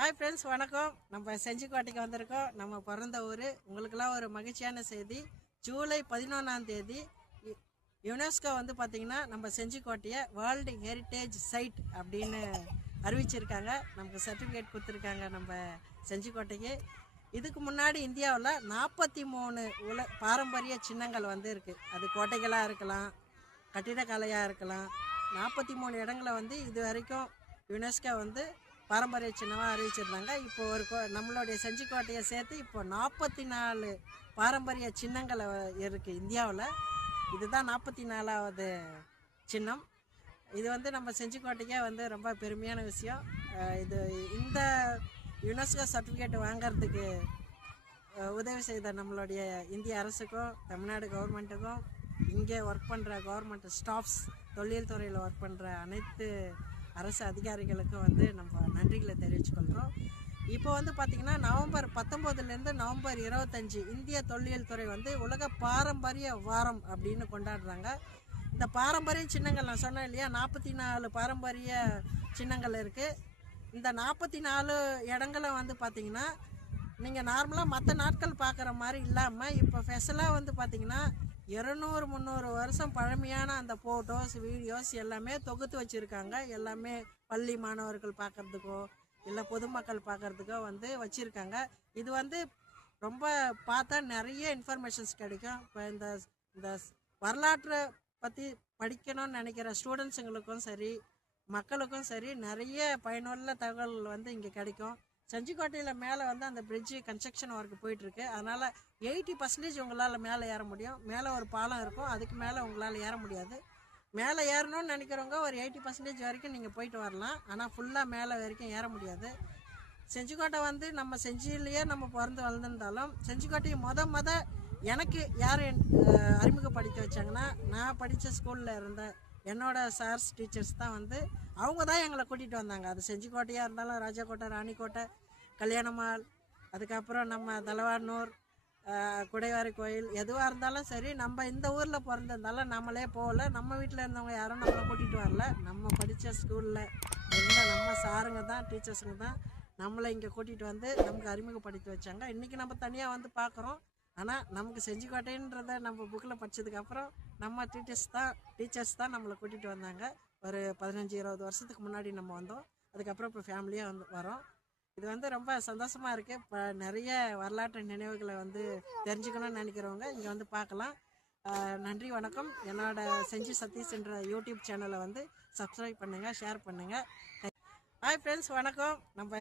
Hi friends வணக்கம். நம்ம செஞ்சிக்கோட்டைக்கு வந்திருக்கோம். நம்ம பிறந்த ஊர். உங்களுக்கெல்லாம் ஒரு மகிழ்ச்சியான செய்தி. ஜூலை பதினொன்றாம் தேதி யு- யுனெஸ்கோ வந்து பார்த்திங்கன்னா நம்ம செஞ்சிக்கோட்டையை வேர்ல்டு ஹெரிட்டேஜ் சைட் அப்படின்னு அறிவிச்சிருக்காங்க. நமக்கு சர்டிஃபிகேட் கொடுத்துருக்காங்க நம்ம செஞ்சிக்கோட்டைக்கு இதுக்கு முன்னாடி இந்தியாவில் நாற்பத்தி மூணு உல பாரம்பரிய சின்னங்கள் வந்து இருக்குது அது கோட்டைகளாக இருக்கலாம் கட்டிடக்கலையாக இருக்கலாம். நாற்பத்தி மூணு இடங்களை வந்து இது வரைக்கும் யுனெஸ்கோ வந்து பாரம்பரிய சின்னமாக அறிவிச்சிருந்தாங்க. இப்போ ஒரு கோ நம்மளுடைய செஞ்சிக்கோட்டையை சேர்த்து இப்போ நாற்பத்தி நாலு பாரம்பரிய சின்னங்களை இருக்குது இந்தியாவில். இதுதான் நாற்பத்தி நாலாவது சின்னம். இது வந்து நம்ம செஞ்சிக்கோட்டைக்கே வந்து ரொம்ப பெருமையான விஷயம். இது இந்த யுனெஸ்கோ சர்டிஃபிகேட் வாங்குறதுக்கு உதவி செய்த நம்மளுடைய இந்திய அரசுக்கும் தமிழ்நாடு கவர்மெண்ட்டுக்கும் இங்கே ஒர்க் பண்ணுற கவர்மெண்ட் ஸ்டாஃப்ஸ் தொழில் துறையில் ஒர்க் பண்ணுற அனைத்து அரசு அதிகாரிகளுக்கும் வந்து நம்ம நன்றிகளை தெரிவிச்சுக்கொள்கிறோம். இப்போ வந்து பார்த்திங்கன்னா நவம்பர் பத்தொம்போதுலேருந்து நவம்பர் இருபத்தஞ்சி இந்திய தொல்லியல் துறை வந்து உலக பாரம்பரிய வாரம் அப்படின்னு கொண்டாடுறாங்க. இந்த பாரம்பரிய சின்னங்கள் நான் சொன்னேன் இல்லையா? நாற்பத்தி நாலு பாரம்பரிய சின்னங்கள் இருக்குது இந்த நாற்பத்தி நாலு இடங்களை வந்து பார்த்திங்கன்னா நீங்கள் நார்மலாக மற்ற நாட்கள் பார்க்குற மாதிரி இல்லாமல் இப்போ ஸ்பெஷலாக வந்து பார்த்திங்கன்னா இரநூறு முந்நூறு வருஷம் பழமையான அந்த ஃபோட்டோஸ் வீடியோஸ் எல்லாமே தொகுத்து வச்சுருக்காங்க. எல்லாமே பள்ளி மாணவர்கள் பார்க்குறதுக்கோ இல்லை பொதுமக்கள் பார்க்குறதுக்கோ வந்து வச்சுருக்காங்க. இது வந்து ரொம்ப பார்த்தா நிறைய இன்ஃபர்மேஷன்ஸ் கிடைக்கும். இப்போ இந்த இந்த வரலாற்றை பற்றி படிக்கணும்னு நினைக்கிற ஸ்டூடெண்ட்ஸுங்களுக்கும் சரி மக்களுக்கும் சரி நிறைய பயனுள்ள தகவல் வந்து இங்கே கிடைக்கும். செஞ்சிக்கோட்டையில் மேலே வந்து அந்த பிரிட்ஜு கன்ஸ்ட்ரக்ஷன் ஒர்க் போயிட்டுருக்கு. அதனால் எயிட்டி பர்சன்டேஜ் உங்களால் மேலே ஏற முடியும். மேலே ஒரு பாலம் இருக்கும். அதுக்கு மேலே உங்களால் ஏற முடியாது. மேலே ஏறணும்னு நினைக்கிறவங்க ஒரு எயிட்டி பர்சன்டேஜ் வரைக்கும் நீங்கள் போயிட்டு வரலாம். ஆனால் ஃபுல்லாக மேலே வரைக்கும் ஏற முடியாது. செஞ்சிக்கோட்டை வந்து நம்ம செஞ்சிலேயே நம்ம பிறந்து வளர்ந்துருந்தாலும் செஞ்சிக்கோட்டையை மொத மொத எனக்கு யார் அறிமுகப்படுத்தி வச்சாங்கன்னா நான் படித்த ஸ்கூலில் இருந்த என்னோட சார்ஸ் டீச்சர்ஸ் தான் வந்து அவங்க தான் எங்களை கூட்டிகிட்டு வந்தாங்க. அது செஞ்சிக்கோட்டையாக இருந்தாலும் ராஜாக்கோட்டை ராணிக்கோட்டை கல்யாணமால் அதுக்கப்புறம் நம்ம தலவானூர் குடைவாரி கோயில் எதுவாக இருந்தாலும் சரி நம்ம இந்த ஊரில் பிறந்திருந்தாலும் நம்மளே போகல. நம்ம வீட்டில் இருந்தவங்க யாரும் நம்மளை கூட்டிகிட்டு வரல. நம்ம படித்த ஸ்கூலில் இருந்த நம்ம சாருங்க தான் டீச்சர்ஸுங்க தான் நம்மளை இங்கே கூட்டிகிட்டு வந்து நமக்கு அறிமுகப்படுத்தி வச்சாங்க. இன்றைக்கி நம்ம தனியாக வந்து பார்க்குறோம் ஆனால் நமக்கு செஞ்சிக்கோட்டைன்றத நம்ம புக்கில் படித்ததுக்கப்புறம் நம்ம டீச்சர்ஸ் தான் டீச்சர்ஸ் தான் நம்மளை கூட்டிகிட்டு வந்தாங்க. ஒரு பதினஞ்சு இருபது வருஷத்துக்கு முன்னாடி நம்ம வந்தோம். அதுக்கப்புறம் இப்போ ஃபேமிலியாக வந்து வரோம் இது வந்து ரொம்ப சந்தோஷமாக இருக்குது இப்போ நிறைய வரலாற்று நினைவுகளை வந்து தெரிஞ்சுக்கணும்னு நினைக்கிறவங்க இங்கே வந்து பார்க்கலாம். நன்றி வணக்கம். என்னோட செஞ்சி சதீஷ் என்ற யூடியூப் சேனலை வந்து சப்ஸ்கிரைப் பண்ணுங்கள் ஷேர் பண்ணுங்கள் ஹாய் ஃப்ரெண்ட்ஸ் வணக்கம். நம்ம